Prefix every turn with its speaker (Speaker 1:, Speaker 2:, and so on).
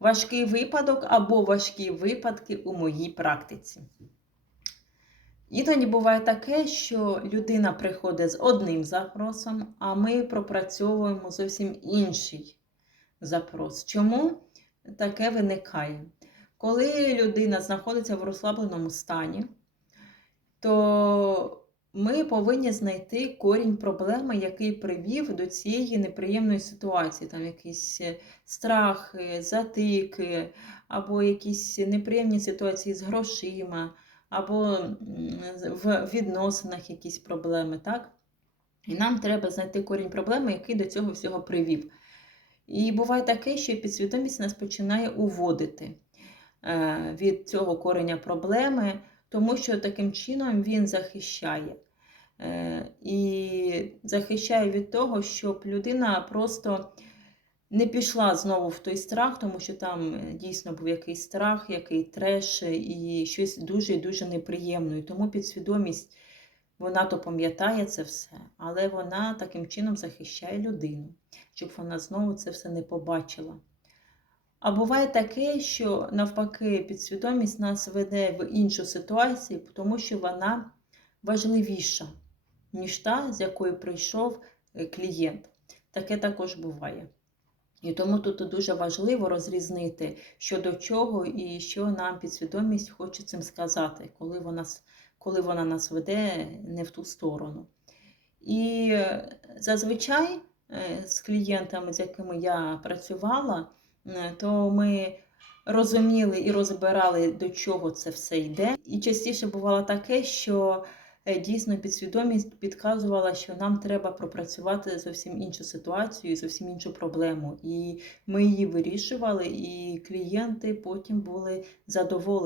Speaker 1: важкий випадок або важкі випадки у моїй практиці. Іноді буває таке, що людина приходить з одним запросом, а ми пропрацьовуємо зовсім інший запрос. Чому таке виникає? Коли людина знаходиться в розслабленому стані, то ми повинні знайти корінь проблеми, який привів до цієї неприємної ситуації. Там якісь е, страхи, затики, або якісь неприємні ситуації з грошима, або в відносинах якісь проблеми. так? І нам треба знайти корінь проблеми, який до цього всього привів. І буває таке, що підсвідомість нас починає уводити е, від цього кореня проблеми, тому що таким чином він захищає. Е, І захищає від того, щоб людина просто не пішла знову в той страх, тому що там е, дійсно був якийсь страх, який треш е, і щось дуже дуже неприємне. І тому підсвідомість вона то пам'ятає це все, але вона таким чином захищає людину, щоб вона знову це все не побачила. А буває таке, що навпаки підсвідомість нас веде в іншу ситуацію, тому що вона важливіша, ніж та, з якою прийшов е, клієнт. Таке також буває. І тому тут дуже важливо розрізнити, що до чого і що нам підсвідомість хоче цим сказати, коли вона, коли вона нас веде не в ту сторону. І е, зазвичай е, з клієнтами, з якими я працювала, то ми розуміли і розбирали, до чого це все йде. І частіше бувало таке, що е, дійсно підсвідомість підказувала, що нам треба пропрацювати зовсім іншу ситуацію, зовсім іншу проблему. І ми її вирішували, і клієнти потім були задоволені.